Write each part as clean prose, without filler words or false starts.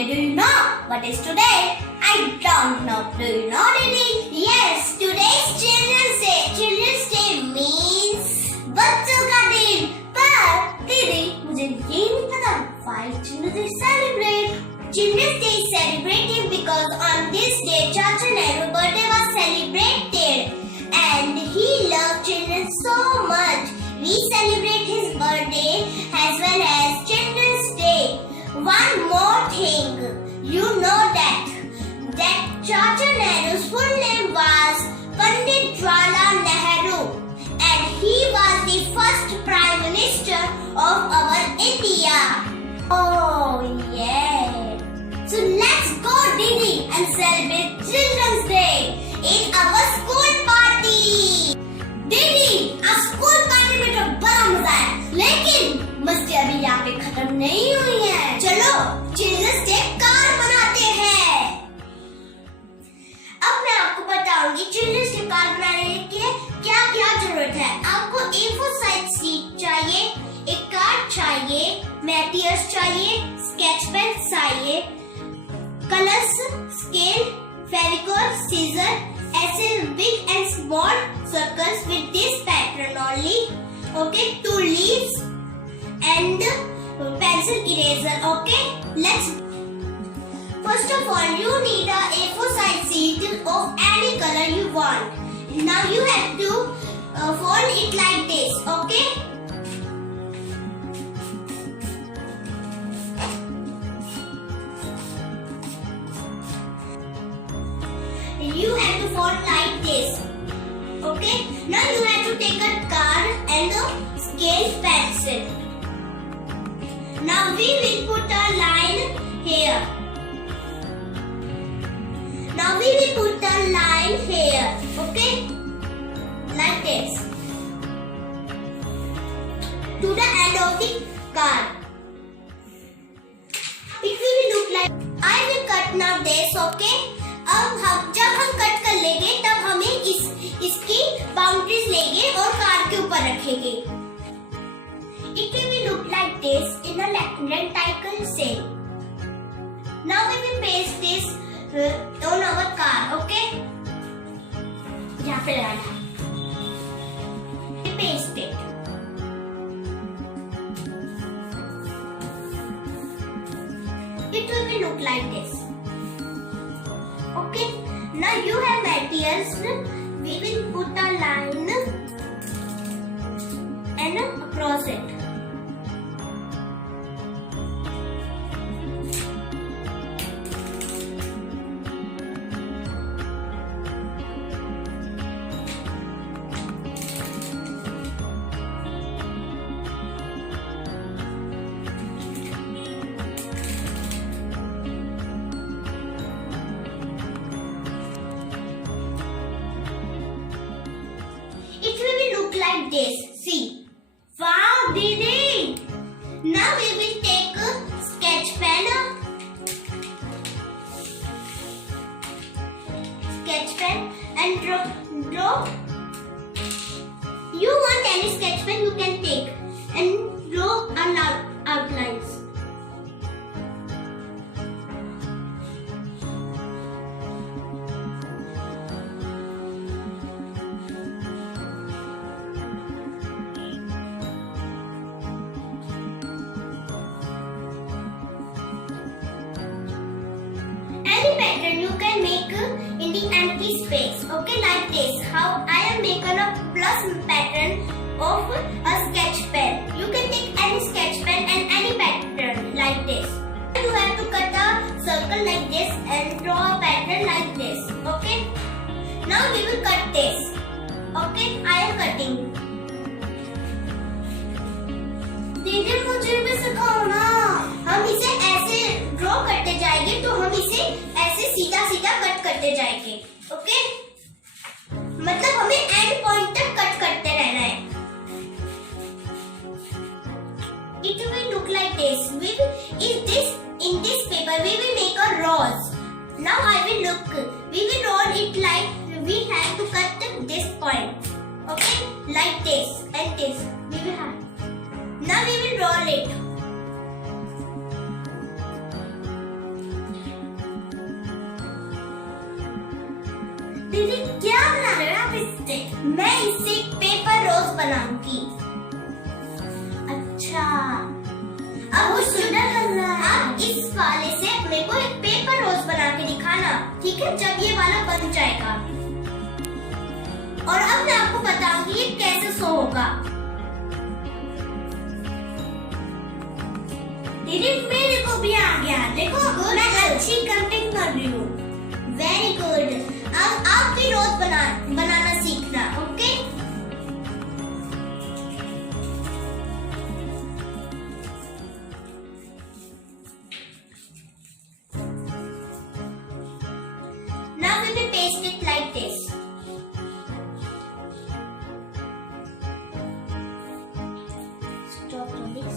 today? Do you know what is today? I don't know. Do you know, Didi? Yes, today is Children's Day. Children's Day means बच्चों का दिन. पर दीदी मुझे ये नहीं पता why Children's Day celebrate. Children's Day is celebrated because on this day Chacha Nehru's birthday was celebrated and he loved children so much. We celebrate his birthday as well as Children's Day. One more thing, you know that Chacha Nehru's full name was Pandit Jawaharlal Nehru and he was the first Prime Minister of our India. Oh yeah. So let's go Didi and celebrate Children's Day in our school party. Didi, आज school party में तो बड़ा मजा है, लेकिन मस्ती अभी यहाँ पे खत्म नहीं हुई है. चलो चिल्ड्रंस डे कार्ड बनाते हैं. अब मैं आपको बताऊंगी चिल्ड्रंस डे कार्ड बनाने के क्या क्या जरूरत है. आपको A4 साइज शीट चाहिए, एक कार्ड चाहिए, मैटियर्स चाहिए, स्केच पेन चाहिए, कलर्स, स्केल, फेविकोल, सीजर, ऐसे big and small circles with this pattern only. Okay, 2 leaves and pencil eraser. Okay, let's. First of all, you need a A4 size sheet of any color you want. Now you have to fold it like this. Okay. You have to fold like this. Okay. Now you have to take a card and a scale pencil. Now we will put a line here. Now we will put a line here. Okay. Like this. To the end of the card. It will look like. I will cut now this. Okay. अब जब हम cut कर लेंगे तब हमें इसकी boundaries लेंगे और कार्ड के ऊपर रखेंगे. It will look like this in a rectangle shape. Now we will paste this on our card. Okay? यहाँ पे लगाना. We paste it. It will look like this. Okay, now you have materials. We will put a line and across it. Like this. See. Wow, Didi. Now we will take a sketch pen. And draw. You want any sketch pen you can take and draw outlines. Pattern you can make in the empty space. Okay, like this. How I am making a plus pattern of a sketch pen. You can take any sketch pen and any pattern like this. You have to cut a circle like this and draw a pattern like this. Okay. Now we will cut this. Okay, I am cutting. दीदी मुझे भी सिखाओ ना. हम इसे ऐसे draw करते जाएंगे तो हम इसे ऐसे सीधा सीधा कट करते जाएंगे. ओके, मतलब हमें एंड पॉइंट तक कट करते रहना है. It will look like this. In this paper we will make a rose. Now I will look. We will roll it like we have to cut this point. Okay, like this and this. We will have. Now we will roll it. मैं इससे एक paper रोज बनाऊंगी। अच्छा, अब वो सुंदर लग रहा है। अब इस वाले से मेरे को एक पेपर रोज बना के दिखाना, ठीक है? जब ये वाला बन जाएगा, और अब मैं आपको बताऊंगी ये कैसे शो होगा। दीदी मेरे को भी आ गया, देखो मैं अच्छी कंटेंट कर रही हूँ। Very good. अब आप भी रोज बनाना सीखना, okay? Now we will paste it like this. Stop on this.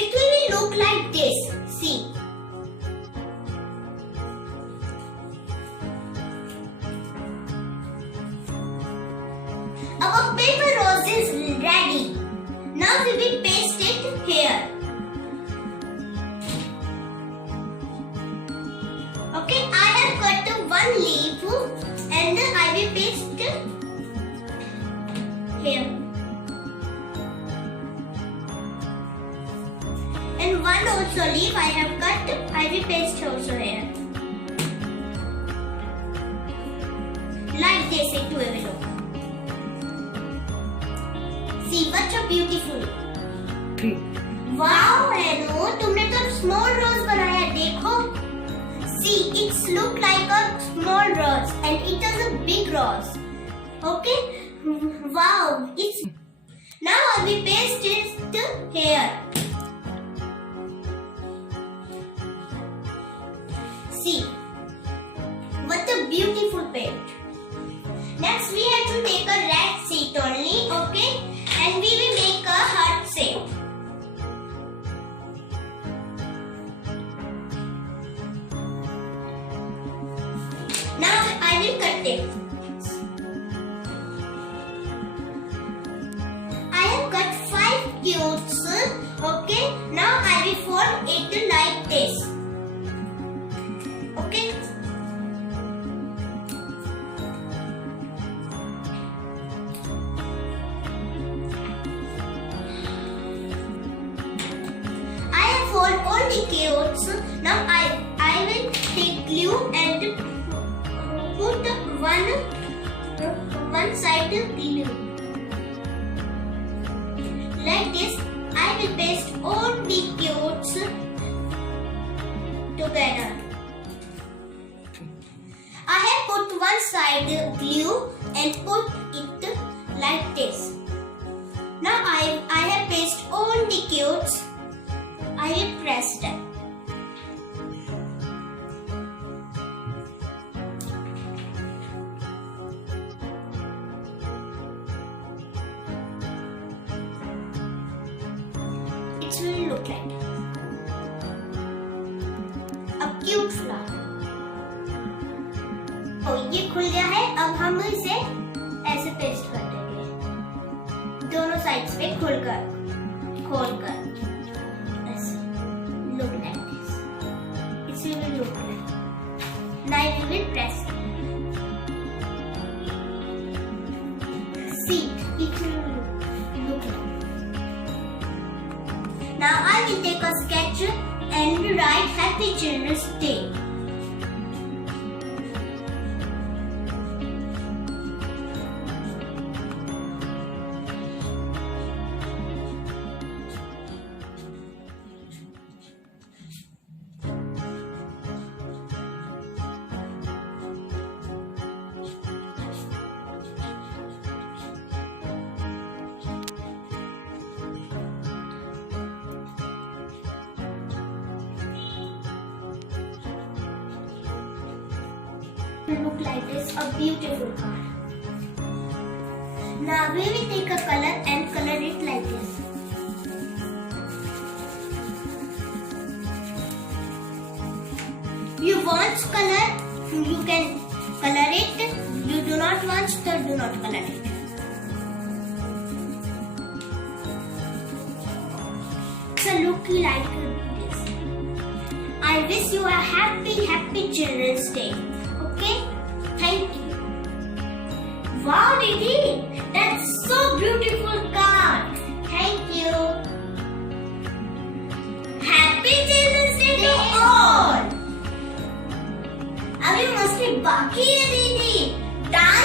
It will look like this. See. Our paper rose is ready. Now we will paste it here. Okay, I have cut one leaf and I will paste here. And one also leaf I have cut, I will paste also here. Like this it will look. See, what a beautiful. Wow, Hanu, तुमने तो small rose बनाया, देखो. See, it's look like a small rose and it is a big rose. Okay? Wow, it's. Now I will paste it here. See, what a beautiful page. Next, we have to take a red sheet only, okay? And we will make a heart shape. Now I will cut it. I have cut 5 cubes. Okay. Now I will fold it like this. Okay. Fold all the cubes. Now I will take glue and put one side glue. Like this, I will paste all the cubes together. I have put one side glue and put it like this. Now I have pasted all the cubes. I will press them. It will look like a cute flower. Oh, ये खुल गया है। अब हम इसे ऐसे paste कर देंगे, दोनों साइड्स पे खोलकर। Look like this. It will look like. Now we will press. See, it will look like. Now I will take a sketch and write Happy Children's Day. Look like this, a beautiful card. Now we will take a color and color it like this. You want color, you can color it. You do not want, so do not color it. So look like this. I wish you a happy Children's Day. Okay? Thank you. Wow, Didi, that's so beautiful card. Thank you. Happy Children's Day to all. अभी मस्ती बाकी है